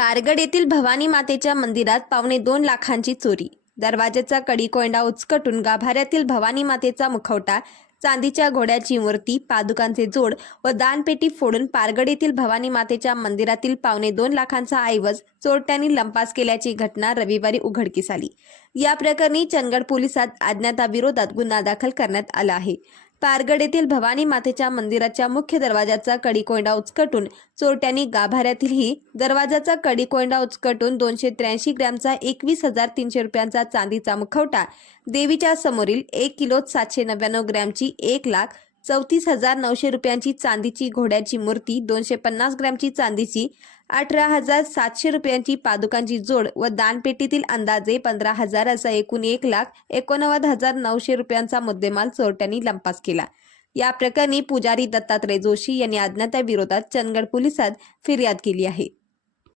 पारगड येथील भवानी मातेच्या मंदिरात पावणे दोन लाखांची चोरी. दरवाजाचा कडीकोंडा उचकटून गाभाऱ्यातील भवानी मातेचा मुखवटा चांदीच्या घोड्याची मूर्ती पादुकांचे जोड व दानपेटी फोडून पारगड येथील भवानी मातेच्या मंदिरातील पावणे दोन लाखांचा ऐवज चोरट्यांनी लंपास केल्याची घटना रविवारी उघडकीस आली. या प्रकरणी चंदगड पोलिसात अज्ञाताविरोधात गुन्हा दाखल करण्यात आला आहे. पारगड येथील भवानी मातेच्या मंदिराच्या मुख्य दरवाजाचा कडीकोंडा उचकटून चोरट्यांनी गाभाऱ्यातीलही दरवाजाचा कडीकोंडा उचकटून दोनशे त्र्याऐंशी ग्रॅमचा एकवीस हजार तीनशे रुपयांचा चांदीचा मुखवटा देवीच्या समोरील एक किलो सातशे नव्याण्णव ग्रॅमची एक लाख चौतीस हजार नऊशे रुपयांची चांदीची घोड्याची मूर्ती दोनशे पन्नास ग्रॅमची चांदीची अठरा हजार सातशे रुपयांची पादुकांची जोड व दानपेटीतील अंदाजे पंधरा हजार असा एकूण एक लाख एकोणनव्वद हजार नऊशे रुपयांचा मुद्देमाल चोरट्यांनी लंपास केला. या प्रकरणी पुजारी दत्तात्रय जोशी यांनी अज्ञाताविरोधात चंदगड पोलिसात फिर्याद केली आहे.